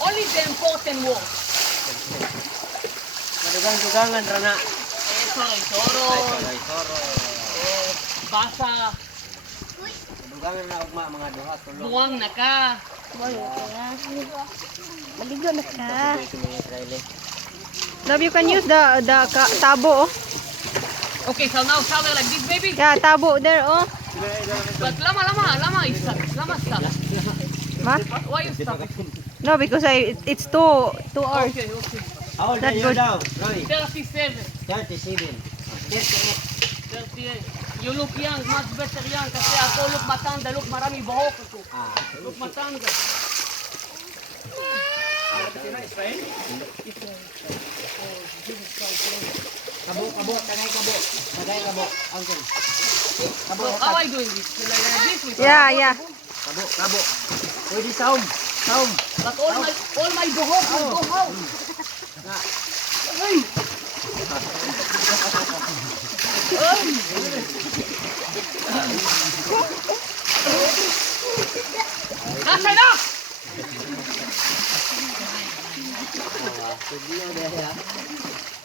Only the important work. Madugang-dugangan rana. Toro. Basa. Dugangan na ugma mga duha tulo. Buwang na ka. Maligo na ka. Israeli. Love, you can use the tabo, oh. Okay, so now shower like this, baby. Yeah, tabo there, oh. But lama is stop. Lama stop. Ma? Why you stop? No, because it's 2 hours. Okay, okay. How old Not are you good. now, Roy? 37. 37. 38. You look young, much better young. Kasi ako look matanda, look marami buhok ako. Look matanda. Kabo, tagay kabo. Uncle. Kabo, So, how I doing this? Like this with Yeah. kabo. Pwede saum. But all my buhok will go out. Ay! That's enough!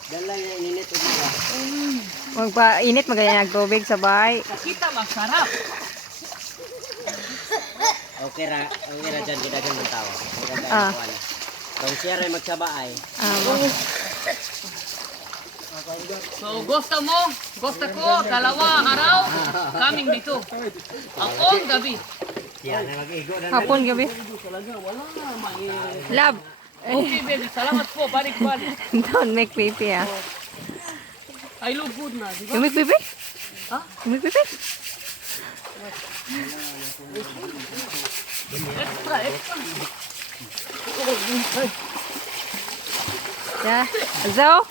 Dala niya ininit ugma. Magpainit, magaya nagtubig sa bahay. Kita masarap. Okay ra dyan, kita dyan ng tawa. Ah. Kung siya rin magsaba ay. So, gusto ko, 2 araw, kaming dito. Ako, gabi. Siya na mag-igo na. Hapon, gabi. Talaga, wala na, may... Love, Okay, baby, salamat po, balik-balik. don't make pipi, ah. I look good na, di ba? You make pipi? Ha? You make pipi? Extra. Yeah. So,